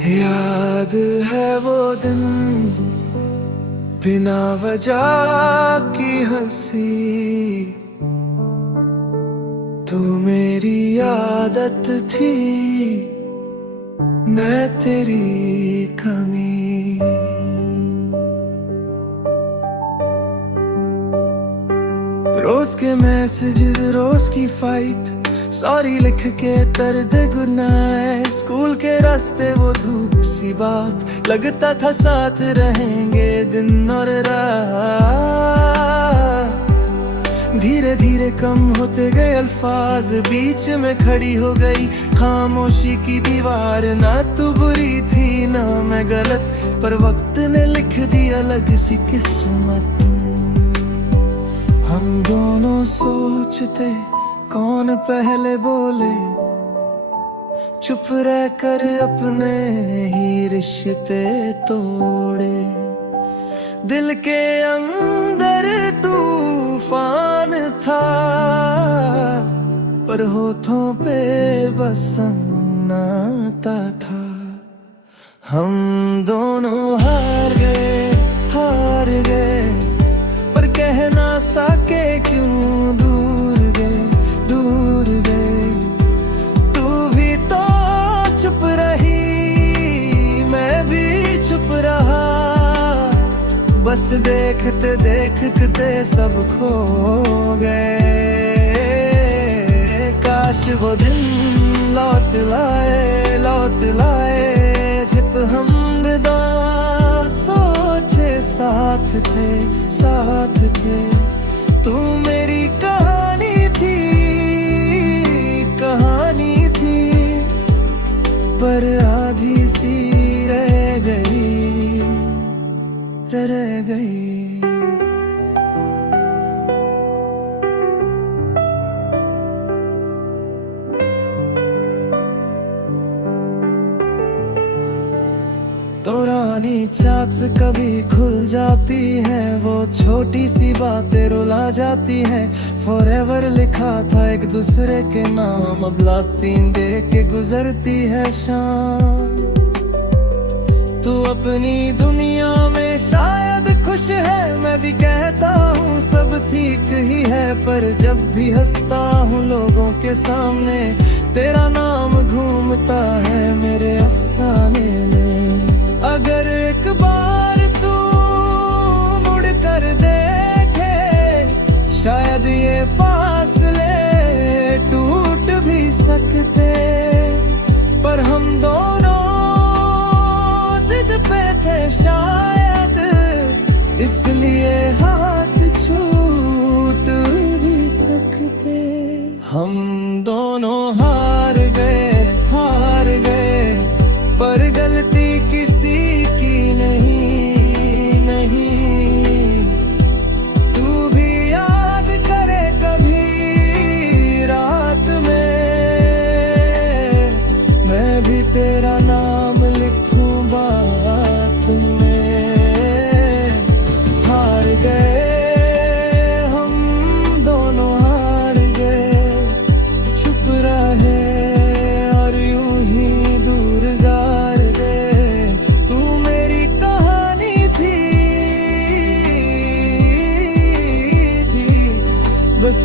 याद है वो दिन, बिना वजह की हंसी, तू मेरी आदत थी, मैं तेरी कमी। रोज के मैसेज, रोज की फाइट, सॉरी लिख के दर्द गुनाह। स्कूल के रास्ते वो धूप सी बात, लगता था साथ रहेंगे दिन और रात। धीरे धीरे कम होते गए अल्फाज, बीच में खड़ी हो गई खामोशी की दीवार। ना तू बुरी थी ना मैं गलत, पर वक्त ने लिख दी अलग सी किस्मत। हम दोनों सोचते कौन पहले बोले, चुप रह कर अपने ही रिश्ते तोड़े। दिल के अंदर तूफान था, पर होठों पे बस सन्नाटा था। हम दोनों हार गए, पर कह ना सके क्यों दूर गए। तू भी तो चुप रही, मैं भी चुप रहा। बस देखते देखते सब खो गए। काश वो दिन लौट लाए जिप हम सोचे साथ थे। तू मेरी कहानी थी, पर आधी सी रह गई। पुरानी चाट्स कभी खुल जाती है, वो छोटी सी बातें रुला जाती है। फॉरएवर लिखा था एक दूसरे के नाम, अब लास्ट सीन देख के गुजरती है शाम। तू अपनी दुनिया में शायद खुश है, मैं भी कहता हूँ सब ठीक ही है। पर जब भी हंसता हूँ लोगों के सामने, तेरा नाम घूमता है मेरे अफसाने में। अगर एक बार तू मुड़ कर देखे, शायद ये फासले टूट भी सकते। पर हम दोनों जिद पे थे शायद, इसलिए हाथ छूट भी सकते। हम दोनों हार गए, पर गलती किसी की नहीं। तू भी याद करे कभी रात में, मैं भी तेरा नाम लिखूं बात में। हार गए हम दोनों, हार गए, चुप रहे और यूं ही दूर गार गए। तू मेरी कहानी थी बस।